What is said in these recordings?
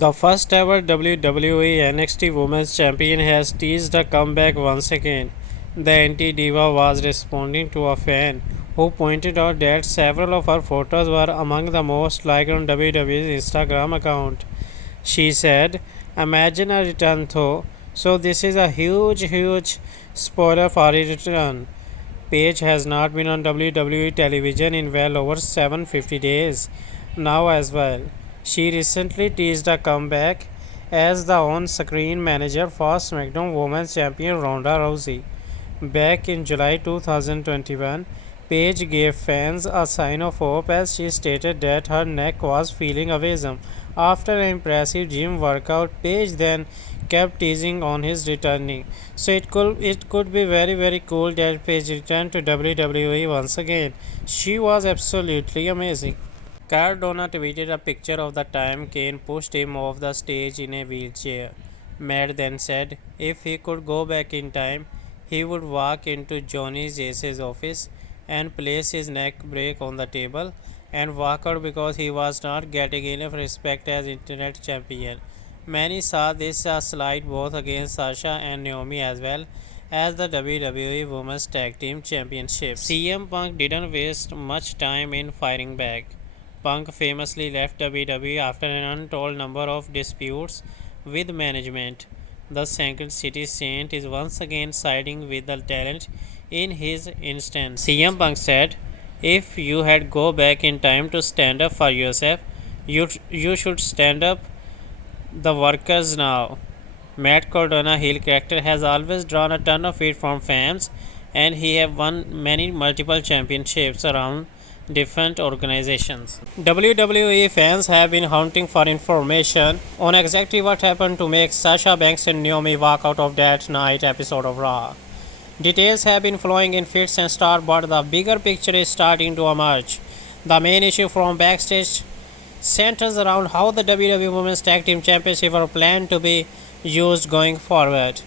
The first ever WWE NXT Women's Champion has teased a comeback once again. The anti-diva was responding to a fan who pointed out that several of her photos were among the most liked on WWE's Instagram account. She said, "Imagine a return though. So this is a huge spoiler for a return. Paige has not been on WWE television in well over 750 days now as well. She recently teased a comeback as the on-screen manager for SmackDown Women's Champion Ronda Rousey. Back in July 2021, Paige gave fans a sign of hope as she stated that her neck was feeling amazing. After an impressive gym workout, Paige then kept teasing on his returning. So it could be very cool that Paige returned to WWE once again. She was absolutely amazing. Cardona tweeted a picture of the time Kane pushed him off the stage in a wheelchair. Matt then said if he could go back in time, he would walk into Johnny Jace's office and place his neck break on the table and walk out because he was not getting enough respect as Internet champion. Many saw this as a slight both against Sasha and Naomi as well as the WWE Women's Tag Team Championships. CM Punk didn't waste much time in firing back. Punk famously left WWE after an untold number of disputes with management. The Second City Saint is once again siding with the talent in his instance. CM Punk said, "If you had go back in time to stand up for yourself, you should stand up the workers now." Matt Cardona heel character has always drawn a ton of heat from fans, and he have won many multiple championships around different organizations. WWE fans have been hunting for information on exactly what happened to make Sasha Banks and Naomi walk out of that night episode of Raw. Details have been flowing in fits and starts, but the bigger picture is starting to emerge. The main issue from backstage centers around how the WWE Women's Tag Team Championship are planned to be used going forward.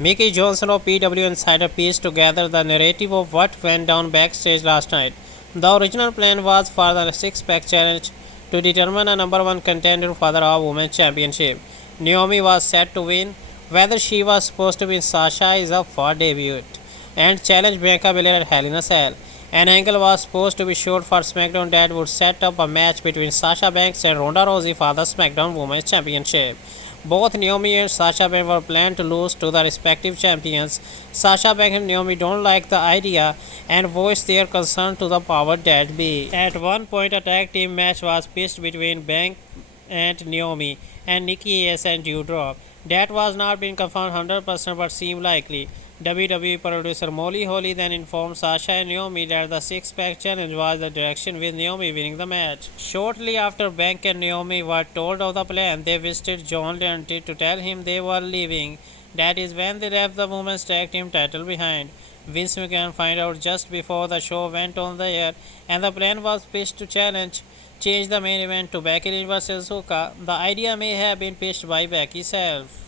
Mickey Johnson of PW Insider pieced together the narrative of what went down backstage last night. The original plan was for the six-pack challenge to determine a number one contender for the Raw Women's Championship. Naomi was set to win. Whether she was supposed to win, Sasha is up for debut and challenge Bianca Belair at Hell in a Cell. An angle was supposed to be shot for SmackDown that would set up a match between Sasha Banks and Ronda Rousey for the SmackDown Women's Championship. Both Naomi and Sasha Banks were planned to lose to the respective champions. Sasha Banks and Naomi don't like the idea and voiced their concern to the power that be. At one point, a tag team match was pitched between Banks and Naomi and Nikki AS and Doudrop. That was not being confirmed 100% but seemed likely. WWE producer Molly Holly then informed Sasha and Naomi that the six-pack challenge was the direction with Naomi winning the match. Shortly after Bank and Naomi were told of the plan, they visited John Lanty to tell him they were leaving. That is when they left the women's tag team title behind. Vince McMahon found out just before the show went on the air, and the plan was pitched to change the main event to Becky Lynch vs. Asuka. The idea may have been pitched by Becky herself.